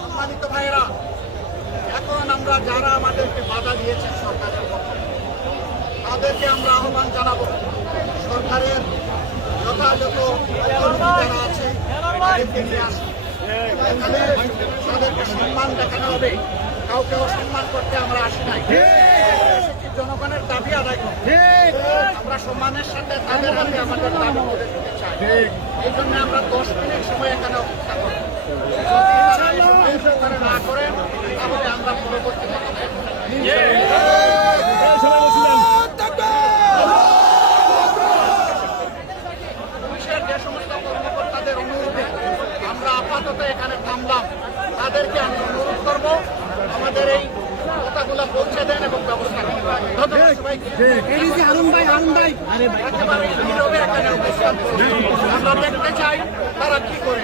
সম্মানিত ভাইয়েরা, এখন আমরা যারা আমাদেরকে বাধা দিয়েছেন সরকারের পক্ষে, তাদেরকে আমরা আহ্বান জানাবো সরকারের যথাযথ যারা আছে তাদেরকে নিয়ে আসুন। এখানে তাদেরকে সম্মান দেখানো হবে, কাউকে অসম্মান করতে আমরা আসি নাই। জনগণের দাবি আদায় করতে আমরা সম্মানের সাথে তাদের হাতে আমাদের দাবি করে দিতে চাই। এই জন্য আমরা 10 মিনিট সময় এখানে অপেক্ষা করব। যদি না করেন তাহলে আমরা পরবর্তী পুলিশের যে সমস্ত কর্মকর্তাদের অনুরোধে আমরা আপাতত এখানে থামলাম, তাদেরকে আমি অনুরোধ করব আমাদের এই কথাগুলো পৌঁছে দেন এবং ব্যবস্থা নেন। ধন্যবাদ সবাইকে। একেবারে নীরবে এখানে অবস্থান করুন। আমরা দেখতে চাই তারা কি করে।